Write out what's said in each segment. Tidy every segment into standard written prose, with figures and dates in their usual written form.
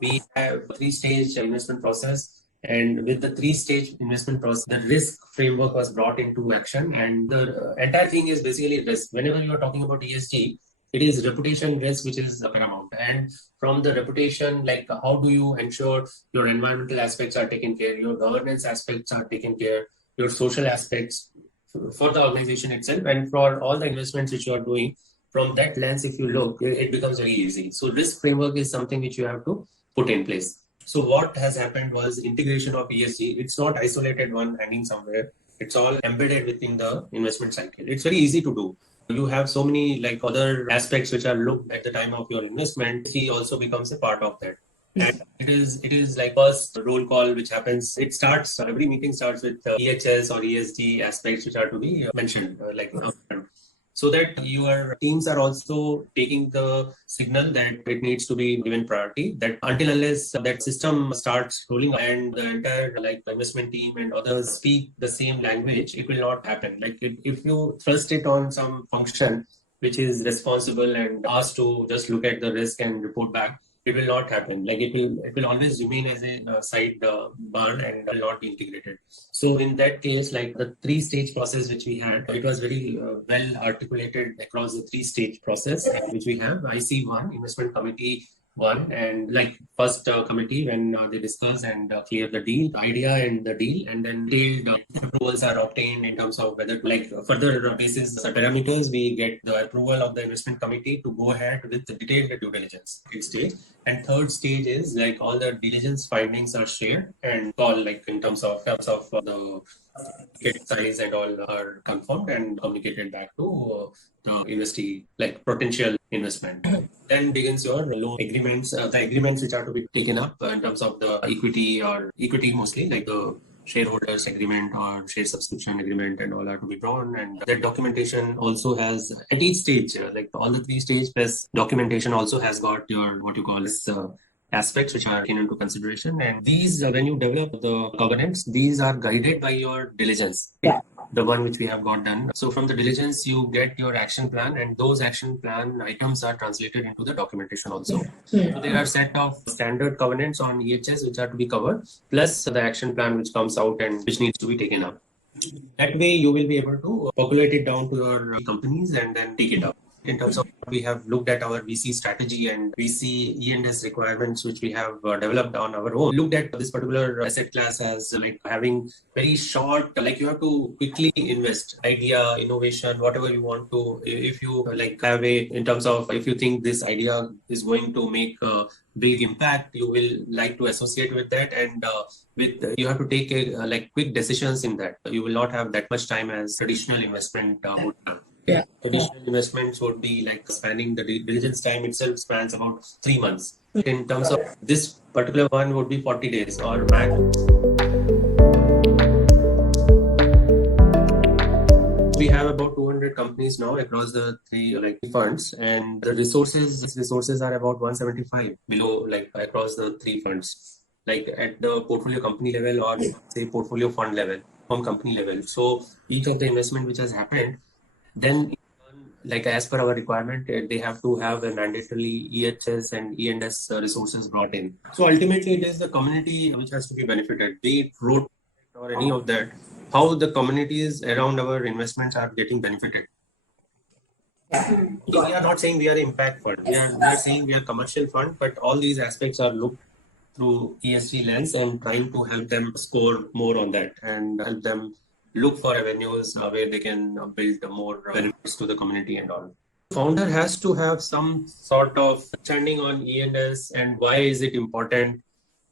We have three-stage investment process, and with the three-stage investment process, the risk framework was brought into action, and the entire thing is basically risk. Whenever you are talking about ESG, it is reputation risk which is paramount. And from the reputation, like how do you ensure your environmental aspects are taken care, your governance aspects are taken care, your social aspects for the organization itself, and for all the investments which you are doing. From that lens, if you look, it becomes very easy. So risk framework is something which you have to put in place. So what has happened was integration of ESG. It's not isolated one hanging somewhere. It's all embedded within the investment cycle. It's very easy to do. You have so many like other aspects which are looked at the time of your investment. He also becomes a part of that. And it is like first roll call which happens. It starts, every meeting starts with EHS or ESG aspects which are to be mentioned, so that your teams are also taking the signal that it needs to be given priority. That until unless that system starts rolling and the entire like investment team and others speak the same language, it will not happen. Like if you thrust it on some function which is responsible and asked to just look at the risk and report back, it will not happen. Like it will always remain as a side burn and will not be integrated. So in that case, like the three-stage process which we had, it was very well articulated across the three-stage process which we have. IC1, investment committee one, and like first committee when they discuss and clear the deal, idea and the deal, and then detailed approvals are obtained in terms of whether like further basis parameters, we get the approval of the investment committee to go ahead with the detailed due diligence stage. And third stage is like all the diligence findings are shared and call like in terms of the ticket size and all are confirmed and communicated back to the investee, like potential investment. Then begins your loan agreements, the agreements which are to be taken up in terms of the equity mostly, like the shareholders agreement or share subscription agreement and all are to be drawn. And that documentation also has at each stage, like all the three stage plus documentation also has got your what you call as aspects which are taken into consideration. And these, when you develop the governance, these are guided by your diligence. Yeah. The one which we have got done. So from the diligence, you get your action plan, and those action plan items are translated into the documentation also. Yeah. So there are set of standard covenants on EHS which are to be covered, plus the action plan which comes out and which needs to be taken up. That way, you will be able to populate it down to your companies and then take it up. In terms of we have looked at our VC strategy and VC E&S requirements, which we have developed on our own. Looked at this particular asset class as like having very short, like you have to quickly invest, idea, innovation, whatever you want to. If you like have a, in terms of if you think this idea is going to make a big impact, you will like to associate with that, and with you have to take a, like quick decisions in that. You will not have that much time as traditional investment would have. Yeah. Traditional investments would be like spanning the diligence time itself spans about 3 months. In terms of this particular one would be 40 days or max. We have about 200 companies now across the three like funds, and the resources are about 175 below like across the three funds, like at the portfolio company level or say portfolio fund level, from company level. So each of the investment which has happened, then like as per our requirement, they have to have a mandatory EHS and E&S resources brought in. So ultimately, it is the community which has to be benefited, be it road or any of that. How the communities around our investments are getting benefited. We are not saying we are impact fund. We are saying we are commercial fund, but all these aspects are looked through ESG lens and trying to help them score more on that and help them look for avenues where they can build more benefits to the community and all. Founder has to have some sort of understanding on E&S and why is it important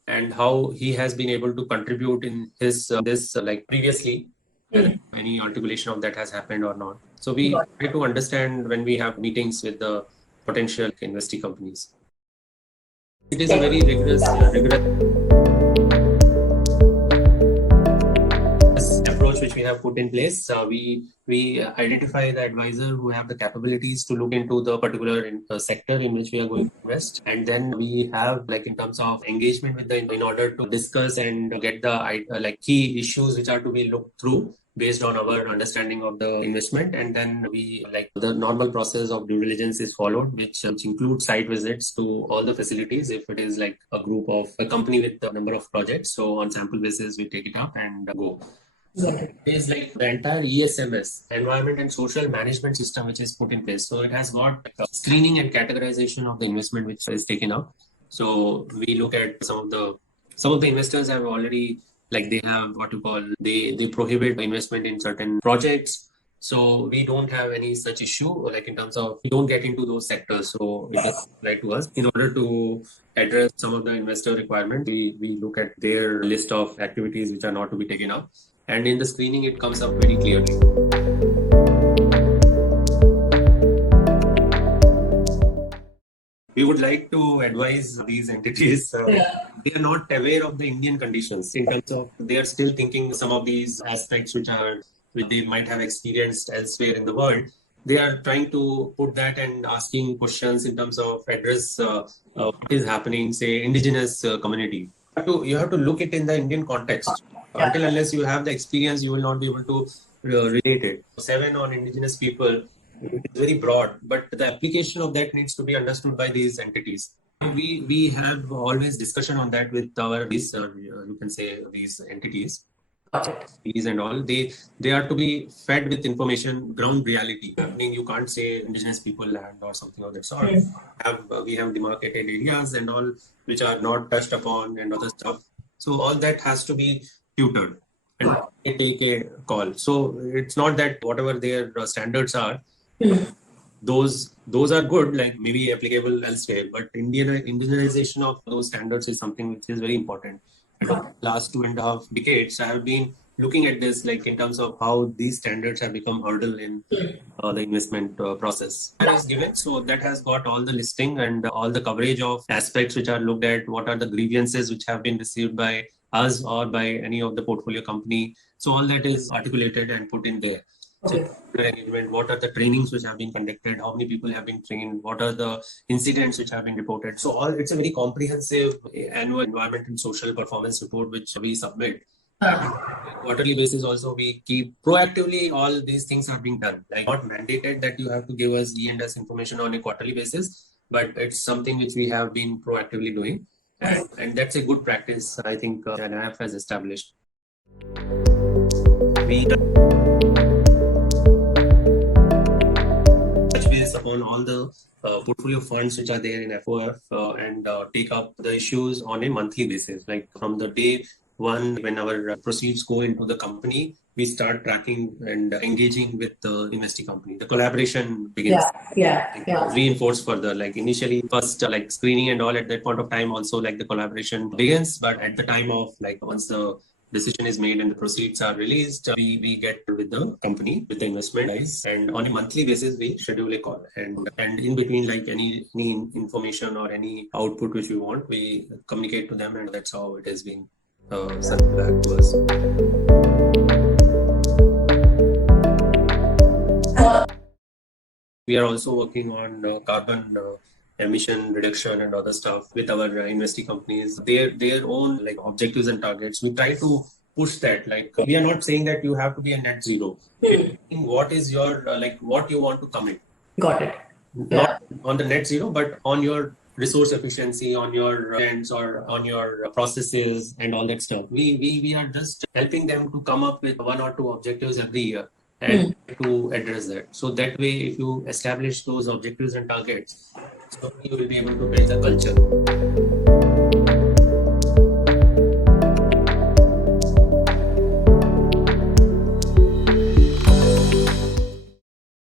and how he has been able to contribute in his this like previously, whether any articulation of that has happened or not. So we try to understand when we have meetings with the potential investee companies. It is a very rigorous approach which we have put in place. We identify the advisor who have the capabilities to look into the particular sector in which we are going to invest, and then we have like in terms of engagement with the in order to discuss and get the like key issues which are to be looked through. based on our understanding of the investment, and then we like the normal process of due diligence is followed, which includes site visits to all the facilities. If it is like a group of a company with a number of projects, so on sample basis we take it up and go. So it is like the entire ESMS, environment and social management system, which is put in place. So it has got screening and categorization of the investment which is taken up. So we look at some of the investors have already like they have what you call they prohibit investment in certain projects. So we don't have any such issue like in terms of we don't get into those sectors. So it does apply to us. In order to address some of the investor requirement, we look at their list of activities which are not to be taken up. And in the screening, it comes up very clearly. We would like to advise these entities. They are not aware of the Indian conditions in terms of they are still thinking some of these aspects which they might have experienced elsewhere in the world. They are trying to put that and asking questions in terms of address what is happening, say, indigenous community. You have to look it in the Indian context. Until unless you have the experience, you will not be able to relate it. 7 on indigenous people, it is very broad, but the application of that needs to be understood by these entities. We have always discussion on that with these you can say these entities. These and all they are to be fed with information, ground reality. Meaning you can't say indigenous people land or something of that sort. We have demarcated areas and all which are not touched upon and other stuff. So all that has to be tutored and they take a call. So it's not that whatever their standards are, those are good, like maybe applicable elsewhere, but indigenization of those standards is something which is very important. And last 2.5 decades, I have been looking at this like in terms of how these standards have become hurdle in the investment process. That is given, so that has got all the listing and all the coverage of aspects which are looked at. What are the grievances which have been received by us or by any of the portfolio company? So all that is articulated and put in there. So, what are the trainings which have been conducted? How many people have been trained? What are the incidents which have been reported? So all it's a very comprehensive annual environment and social performance report which we submit. Quarterly basis also we keep proactively all these things are being done. Like not mandated that you have to give us E&S information on a quarterly basis, but it's something which we have been proactively doing. And that's a good practice I think NIIF has established. We upon all the portfolio funds which are there in FOF and take up the issues on a monthly basis. Like from the day one, when our proceeds go into the company, we start tracking and engaging with the investing company. The collaboration begins. Reinforce further. Like initially, first like screening and all at that point of time, also like the collaboration begins. But at the time of like once the decision is made and the proceeds are released, we get with the company, with the investment guys, and on a monthly basis we schedule a call, and in between like any information or any output which we want, we communicate to them, and that's how it has been sent back to us. We are also working on carbon emission reduction and other stuff with our investing companies. Their own like objectives and targets. We try to push that. Like we are not saying that you have to be a net zero. What is your like what you want to commit? Got it. Not on the net zero, but on your resource efficiency, on your ends or on your processes and all that stuff. We are just helping them to come up with 1 or 2 objectives every year and to address that. So that way, if you establish those objectives and targets, so you will be able to build a culture.